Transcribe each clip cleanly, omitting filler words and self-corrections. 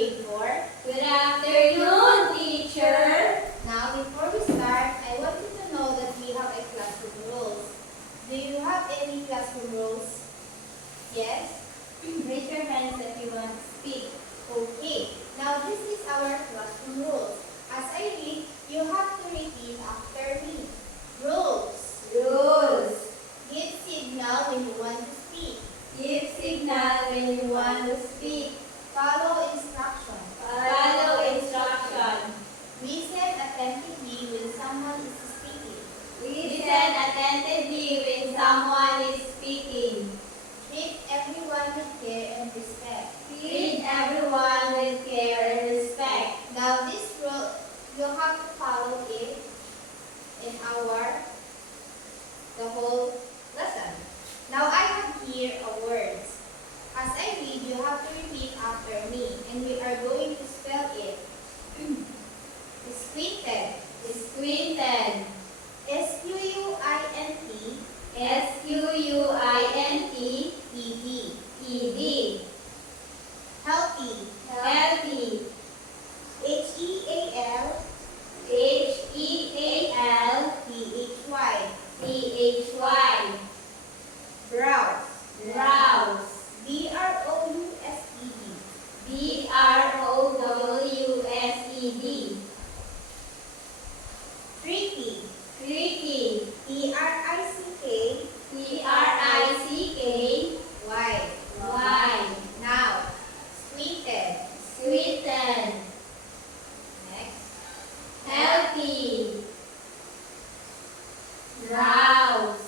grade 4. Good afternoon, teacher. Now, before we start, I want you to know that we have a classroom rules. Do you have any classroom rules? Yes? Raise your hands if you want to speak. Okay. Now, this is our classroom rules. As I read, you have to repeat after me. Rules. Rules. Give signal when you want to speak. Give signal when you want to speak. Follow instruction. Follow instruction. Listen attentively when someone is speaking. Listen attentively when someone is speaking. Treat everyone with care and respect. Treat everyone with care and respect. Now this rule, you have to follow it in the whole lesson. Now I have here a words. As I read, you have to repeat after me, and we are going to spell it. Squinted. Squinted. S-Q-U-I-N-T. S-Q-U-I-N-T. E-D. E-D. Healthy. Healthy. H-E-A-L. H-E-A-L. T-H-Y. C-H-Y. Browse. Browse. B-R-O-U-S-E-D. B-R-O-W-S-E-D. Tricky. Tricky. T-R-I-C-K. T-R-I-C-K. Y. Y. Now, sweetened. Sweetened. Next. Healthy. Browse.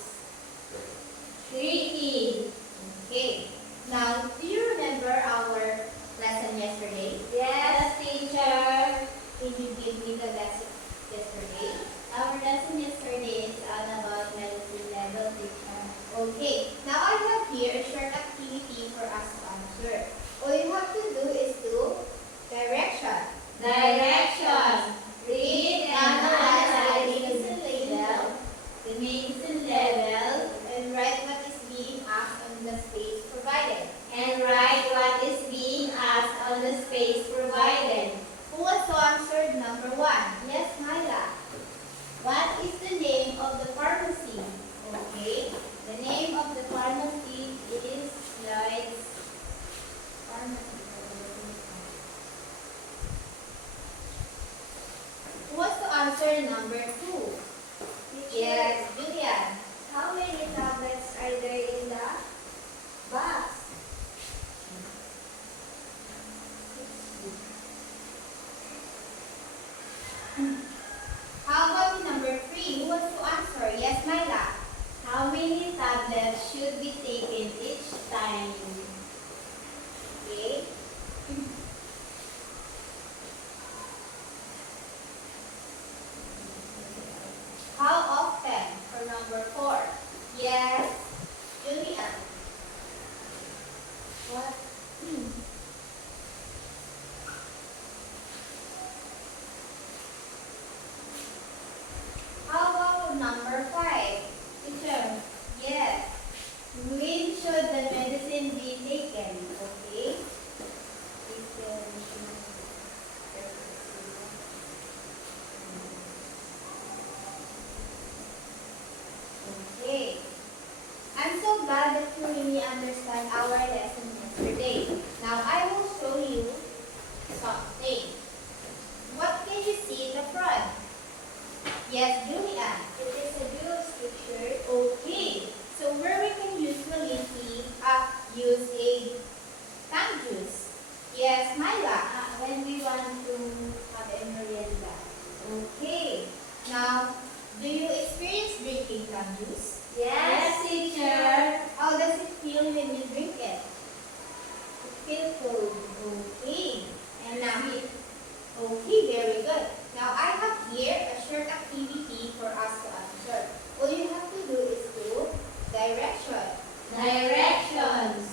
Tricky. Okay. Now, do you remember our lesson yesterday? Yes, teacher. Can you give me the lesson yesterday? Our lesson yesterday is all about medicine level, teacher. Okay. Now, I have here a short activity for us to answer. All you have to do is do direction. Direction. Read and analyze the medicine label the medicine level and write what is being asked on the space provided. and write what is being asked on the space provided. Who also answered number 1? Yes, Myla. What is the name of the pharmacy? Okay. The name of the pharmacy is Lloyd's Pharmacy. Who also answered number 2? Yes, Julian. How many tablets are there in the box? How about number 3? Who wants to answer? Yes, Myla. How many tablets should be taken each time? Okay. How often? For number 4. Yes, Julian. What? How about number 5? Teacher, Yes. When should the medicine be taken? Okay. Okay. I'm so glad that you really understand our lesson yesterday. Now I will show you something. What can you see in the front? Yes, Julian. it is a juice, teacher. Okay. So where we can usually use a tank juice? Yes, Myla. When we want to have a merienda. Okay. Now, do you experience drinking tank juice? Yes, teacher. How does it feel when you drink it? It feels cold. Okay. And Now, sweet. okay, very good. Now, I have here a short activity for us to answer. All you have to do is do direction. Directions.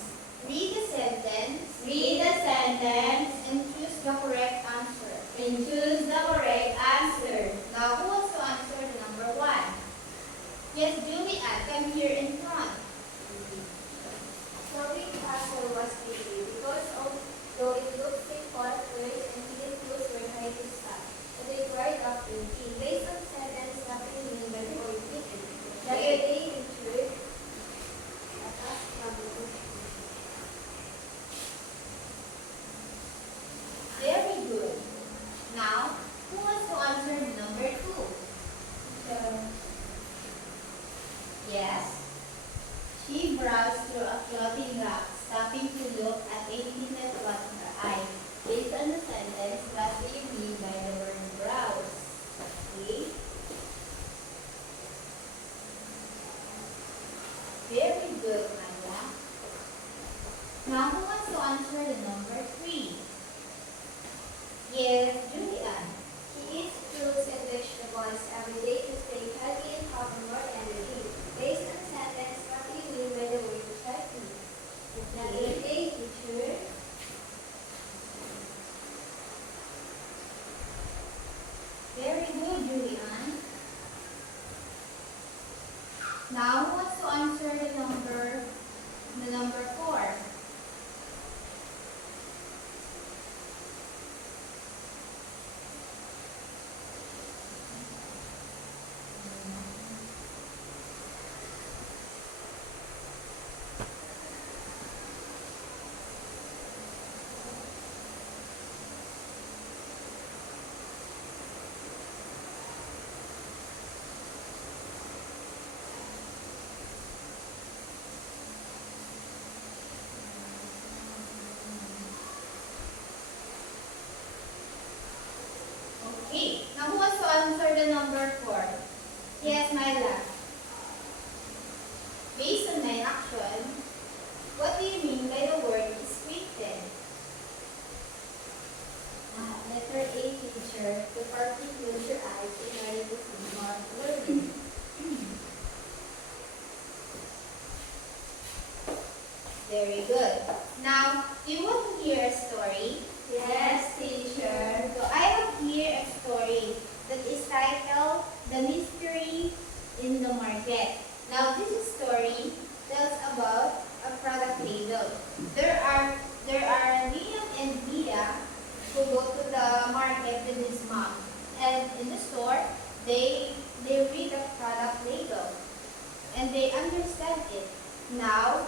Now, who wants to answer the number 3? Yes, Julian. He eats fruits and vegetables every day to stay healthy and have more energy. Based on the sentence, what do you mean by the word healthy? Another day, teacher. Very good, Julian. Now, who wants to answer the number 4? Okay. Now, who wants to answer the number 4? Yes, Myla. Based on my action, what do you mean by the word scripted? Letter A, teacher. To partly close your eyes in order to see more clearly. Very good. Now, you want to hear a story? Yes, teacher. So I have here a story that is titled The Mystery in the Market. Now this story tells about a product label. There are Liam and Mia who go to the market with his mom. And in the store, they read the product label and they understand it. Now,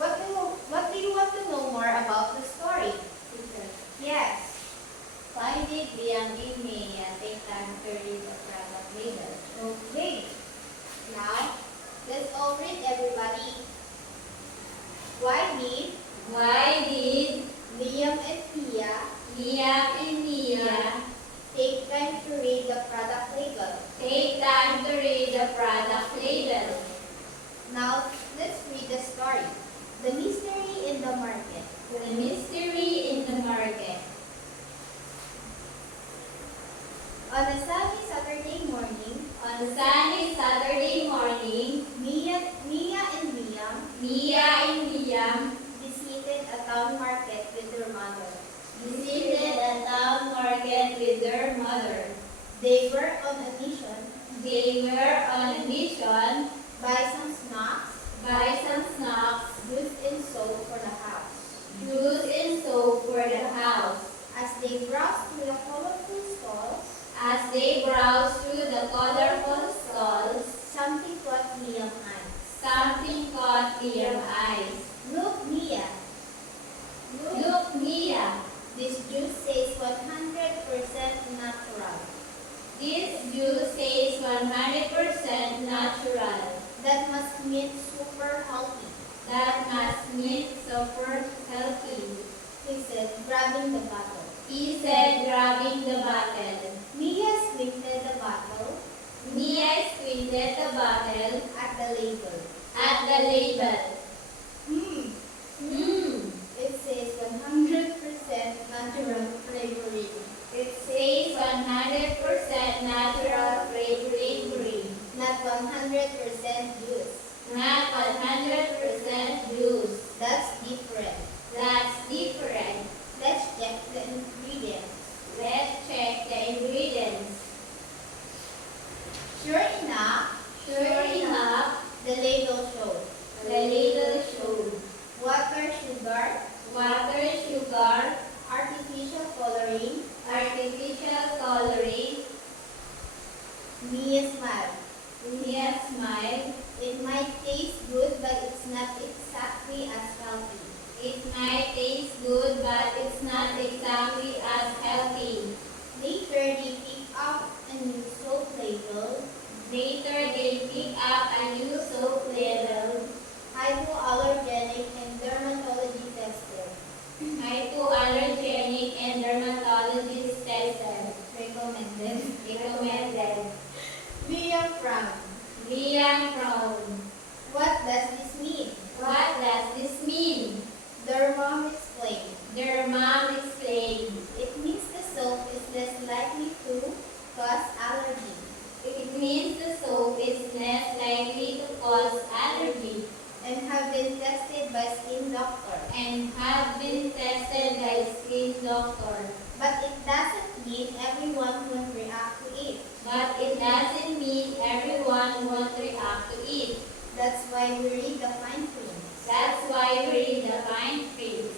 what do you want to know more about the story? Teacher. Yes. Why did Liam and Mia take time to read the product label? Okay. Now, let's all read, everybody. Why did Liam and Mia take time to read the product label? Take time to read the product label. Now, let's read the story. The Mystery in the Market. The mystery in the market. On a sunny Saturday morning, On sunny Saturday morning, Mia and Liam visited a town market with their mother. visited a town market with their mother. They were on a mission They were on a mission, buy some snacks, buy some snacks, juice and soap for the house. juice and soap for the house. As they browsed through the colorful stalls, As they browsed through the colorful stalls, something caught Liam's eyes. something caught Liam's eyes. Look, Mia. Look, Mia, This juice says 100% natural. this juice says 100% natural. That must mean super healthy, That must mean super healthy. he said, grabbing the bottle. He said, grabbing the bottle. Mia squinted the bottle Mia squinted the bottle at the label. at the label. It says 100% natural flavoring. It says 100% natural flavoring. Not 100% juice. Not 100% juice. That's different. That's different. Let's check the ingredients. Let's check the ingredients. Sure enough, the label showed the label showed water, sugar, water, sugar, artificial coloring. artificial coloring. Mia smiled. Mia smiled. It might taste good, but it's not exactly as healthy. It might taste good, but it's not exactly as healthy. Later, they picked up a new soap label, Later, they pick up a new soap label, hypoallergenic and dermatology tested. hypoallergenic and dermatologist tested. Recommended. Miriam frowned. Liam frowned. What does this mean? What does this mean? doctor. and have been tested by skin doctor. But it doesn't mean everyone will react to it. But it doesn't mean everyone won't react to it. That's why we read the fine print. That's why we read the fine print.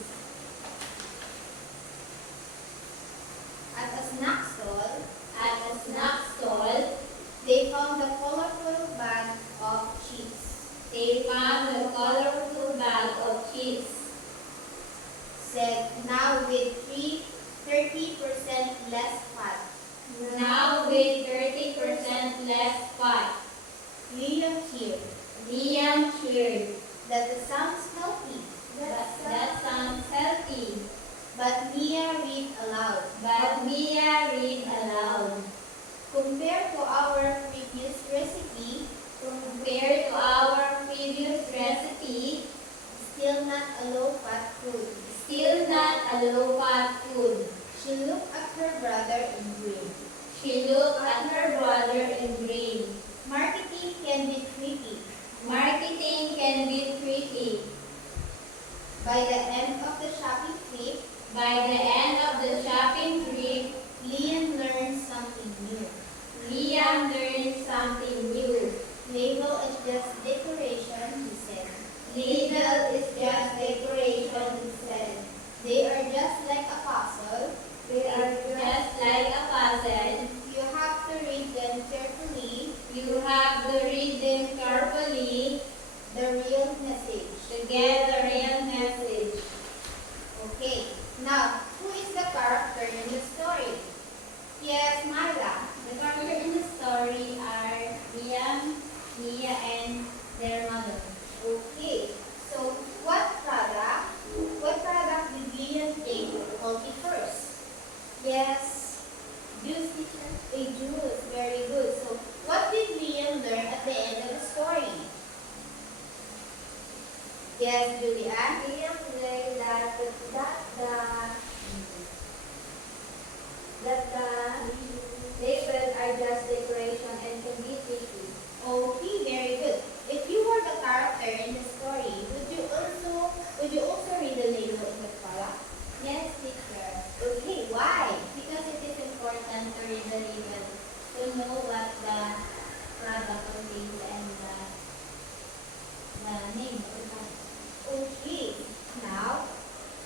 At a snack stall, At a snack stall, they found a colorful bag of chips. they found a colorful bag of chips. Said now with 30% less fat. Now with 30% less fat. Liam cheered. Liam cheered. That sounds healthy. That sounds healthy. But Mia read aloud. But Mia read aloud. Compared to our previous recipe, Compared to our previous recipe, still not a low-fat food. still not a low-fat food. She looked at her brother in green. She looked at her brother in green. Marketing can be tricky. Marketing can be tricky. By the end of the shopping trip, By the end of the shopping trip, Liam learned something new. Liam learned something new. Label is just decoration, he said. Label is just decoration, he said. They are just like a puzzle. They are just like a puzzle. You have to read them carefully. You have to read them carefully The real message. to get the real message. Okay, now, who is the character in the story? Yes, Myla. The characters in the story are Liam, Mia, and their mother. Okay, so what product did Liam take healthy first? Yes, juice teacher. A juice, very good. So, what did Liam learn at the end of the story? Yes, Julian. Liam learned that the labels are just decoration and can be tricky. Okay, very good. If you were the character in the story, would you also read the label of the product? Yes, teacher. Okay, why? Because it is important to read the label to know what the product contains and the name of the product. Okay, now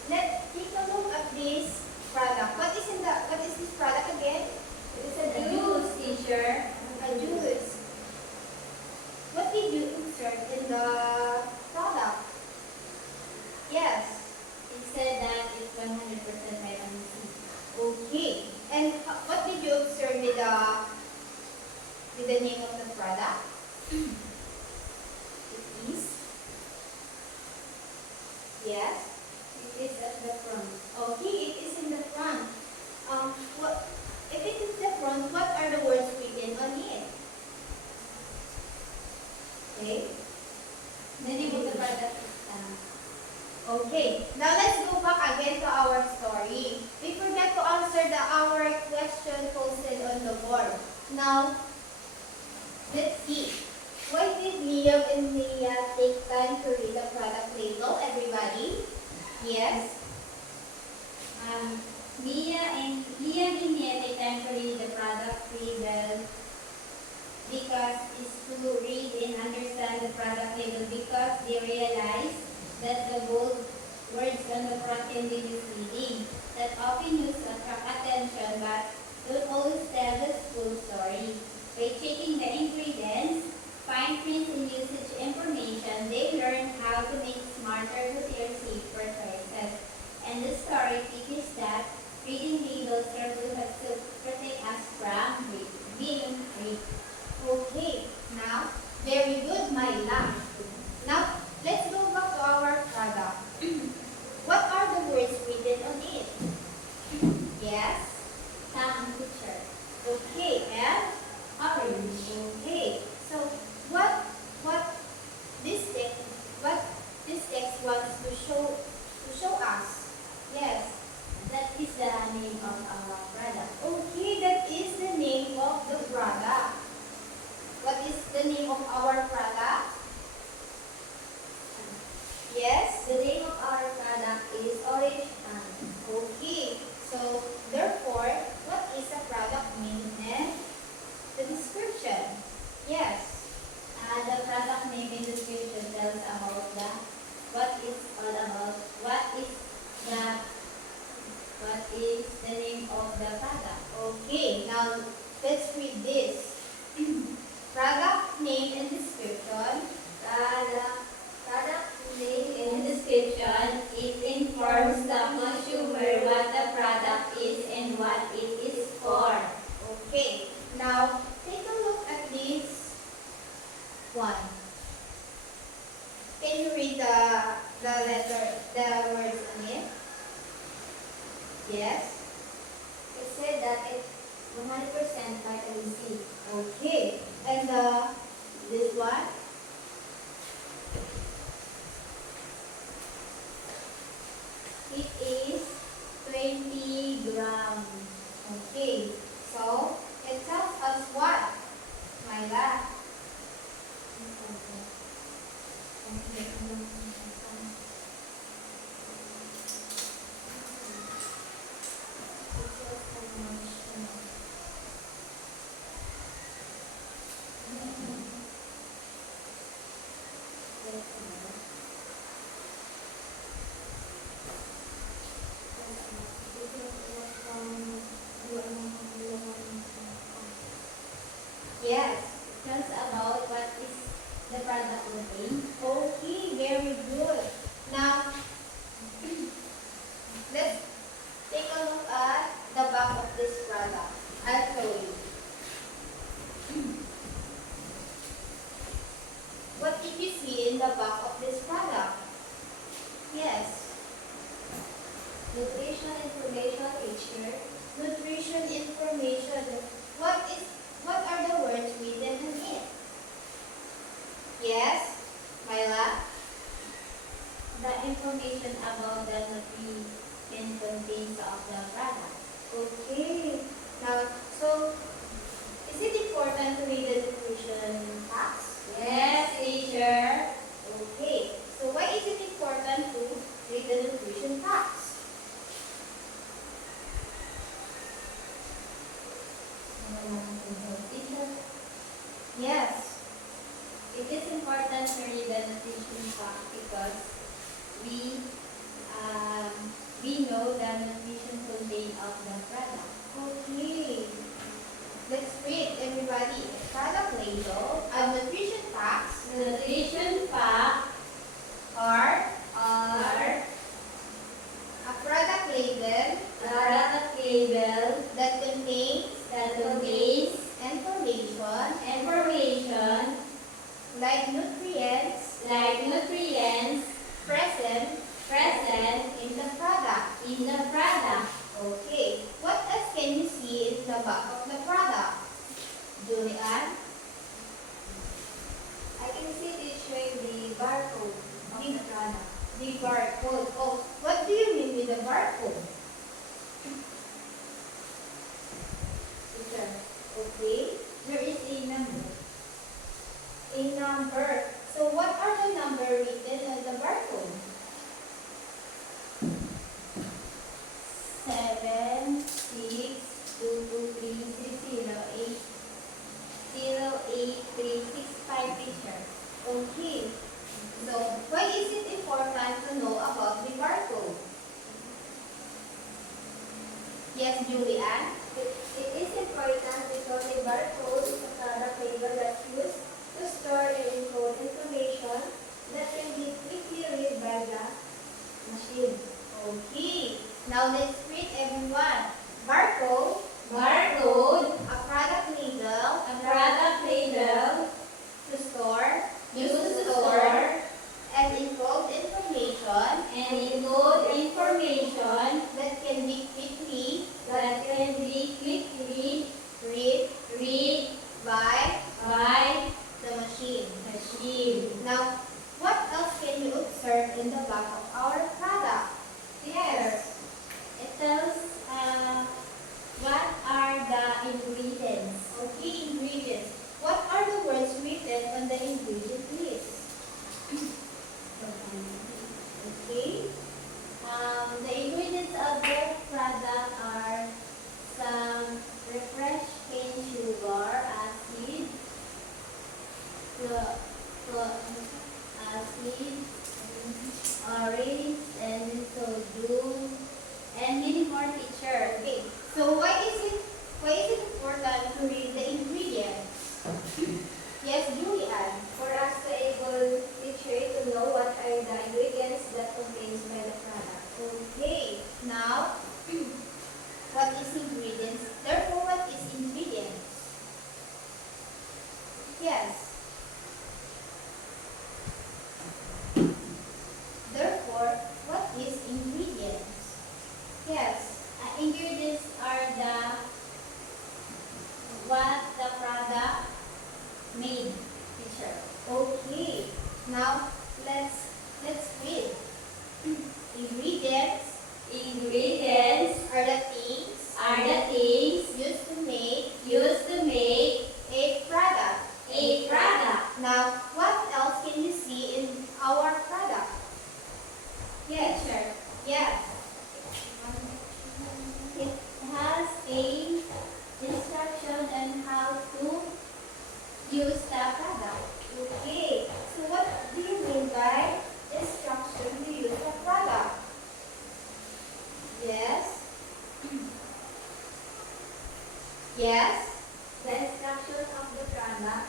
let's take a look at this product. What is this product again? It is a The juice. juice, teacher. A juice. What did you insert in the product? Yes. It said that it's 100% vitamin C. Okay. And what did you observe with the name of the product? It is. Yes. It is at the front. Okay, it is in the front. What if it is the front? What are the words written on it? Okay. The name of the product is Okay. Now let's go back again to our story. We forgot to answer our question posted on the board. Now, let's see. Why did Liam and Mia take time to read the product label? Everybody? Yes. Liam and Mia take time to read the product label because it's to read and understand the product label because they realize that the bold words on the front can be misleading, that often used to attract attention but don't always tell the full story. By checking the ingredients, fine print and usage information, they learn how to make smarter, healthier, safer choices. And the story teaches that reading labels carefully helps to protect us from being raped. Okay. Now, very good, Myla. Now, let's go back to our product. What are the words written on it? Yes. Some picture. Okay. And orange. Okay. So, what this text wants to show us? Yes. That is the name of our product. Okay, that is the name of the product. What is the name of our product? let's read this. Product name and description. Product name In and description, it informs the consumer what the product is and what it is for. Okay, now take a look at this one. Can you read the words on it? Yes. it said that it's 100% vitamin C. Okay, and this one. It is 20 grams. Okay, so it tells us what? Myla. Yes. Tells about what is the product contain. Okay, very good. Now, let's take a look at the back of this product. I'll show you. What did you see in the back of this product? Yes. Nutrition information picture. Nutrition information. What are the words written in it? Yes, Myla? The information about the nutrient contains of the product. Okay. Now, so is it important to read the nutrition facts? Yes, teacher. Okay. So why is it important to read the nutrition facts? Teacher, Yes. it is important to read the nutrition fact because we know the nutrition content of the product. Okay. Let's read everybody. Product label and nutrition facts Nutrition fact are are a product label product label that contains that contains information like nutrients like nutrients present in the product. in the product. Okay. What else can you see in the back of the product? Julian? I can see it showing the barcode of the product. The barcode. Oh, what do you mean with the barcode? Teacher. Okay. There is a number. A number. So what are the number written on the barcode? 7, 6, 2, 2, 3, 6, 0, 8, 0, 8, 3, 6, 5 pictures. Okay. So why is it important to know about the barcode? Yes, Julian? It is important because the barcode is a product label that's used to store and encode information that can be quickly read by the machine. Okay. Now let's read everyone. Barcode, Barcode, a product label a product label to store used to store and encode information and encode information that can be quickly that can be quickly read by by the machine. machine. Now, what else can you observe in the back of our product? Yes. It tells what are the ingredients. Okay, ingredients. What are the words written on the ingredient list? Okay. The ingredients of the product are some refresh cane sugar, acid, orange, and sodium, and many more, teacher. Okay. So why is it important to read Ingredients Ingredients are the things are the things used to make used to make a product. a product. Now, what else can you see in our product? Yes. Picture. Yes. It has a instruction on how to use the product. Okay. So what do you mean by instruction to use the product? Yes. Yes. The instruction of the product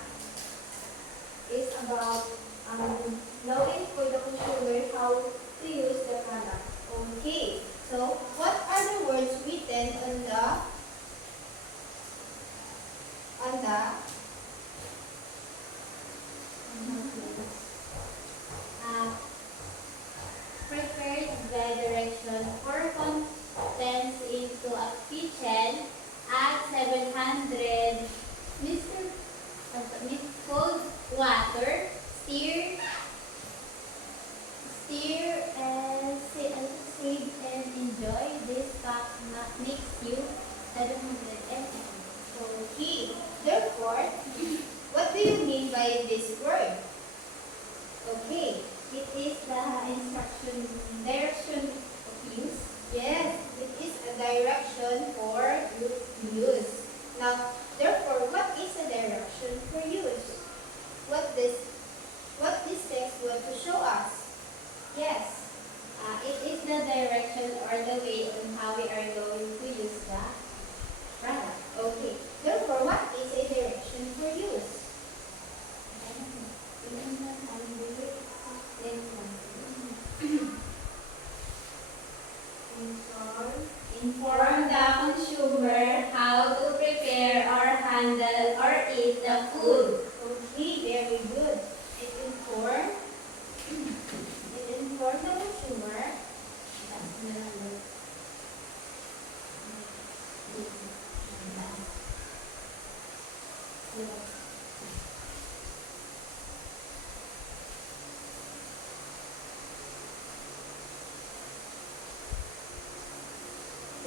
is about knowing for the consumer how to use the product. Okay. So what are the words written on the Uh, Prepared by direction for contents into a kitchen at 700 cold water. Save and enjoy. This pack makes you 700 ml. Okay. Therefore, what do you mean by this word? Okay. It is the direction of use. Yes, it is a direction for use. Now, therefore, what is a direction for use? What this text want to show us? Yes. It is the direction or the way on how we are going to use the product. Okay. Therefore, what is a direction for use? Inform the consumer how to prepare or handle or eat the food. Okay, very good. It inform the consumer.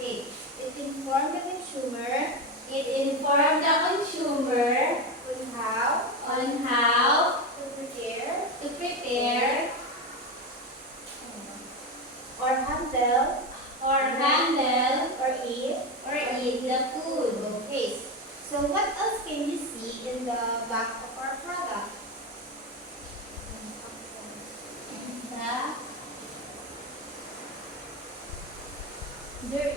Okay, it inform the consumer It informs the consumer on how to prepare to prepare or handle or handle or eat. or eat the food. Okay, so what else can you see in the back of our product? There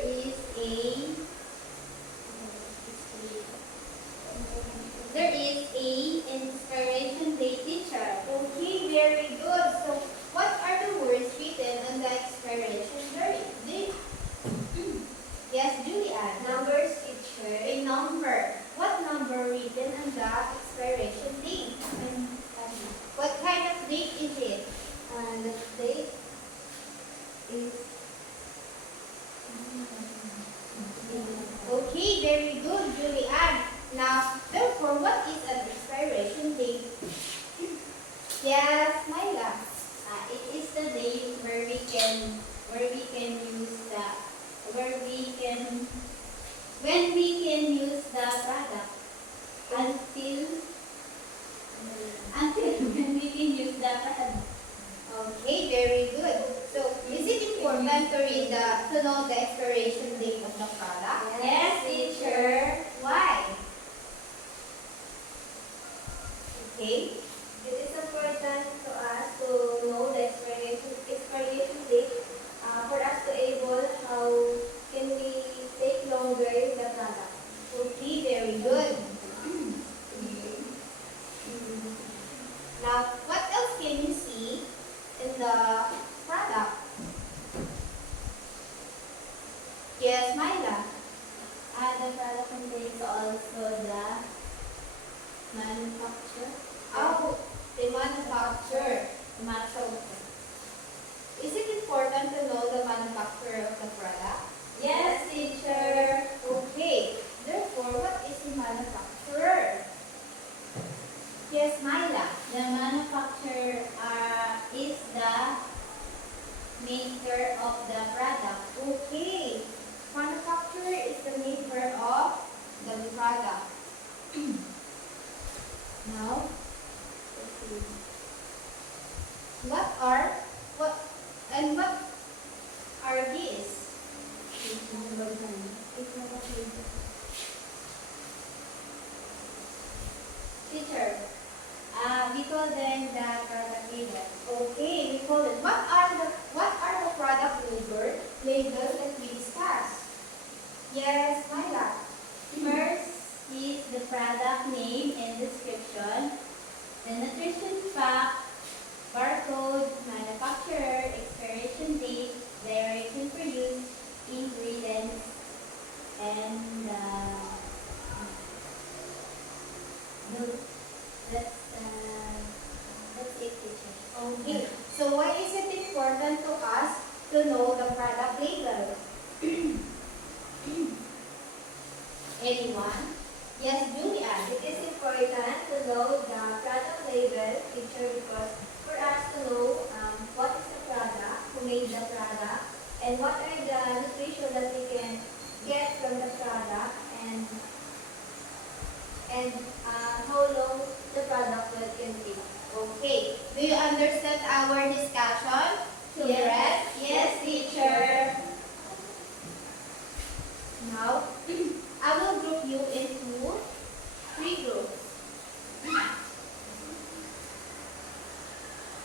is a inspiration day teacher. Okay, very good. So what are the words written on the expiration date? Yes, Julian. Numbers teacher. A number. What number written on the expiration date? What kind of date is it? And the date is Okay, very good, Julian. Now, therefore, what is an expiration date? Yes, Myla. It is the date where we can use the when we can use the product until when we can use the product. Okay, very good. So, is it important to know the expiration date of the product? Yes, teacher. Why? Okay. it is important to us to know the expiration date for us to able how can we take longer the product. Okay, very good. Now, what else can you see in the product? Yes, Myla. The product contains also the manufacturer. Oh, the manufacturer. Is it important to know the manufacturer of the product? Yes, teacher. Okay. Therefore, what is the manufacturer? Yes, Myla. The manufacturer is the maker of the product. Okay. Manufacturer is the maker of the product. Now, let's see. What are these? Teacher, we call them the product label. Okay, we call it. What are the product labels that we discussed? Yes, Myla. First is the product name and description, the nutrition fact, barcode, manufacturer, expiration date, direction for use, ingredients, and no, that's it, teacher. Okay. So why is it important to us to know the product label? Anyone? Yes, Julia. It is important to know the product label, teacher, because for us to know what is the product, who made the product, and what are the nutrition that we can get from the product, and how long the product will can take. Okay. Do you understand our discussion?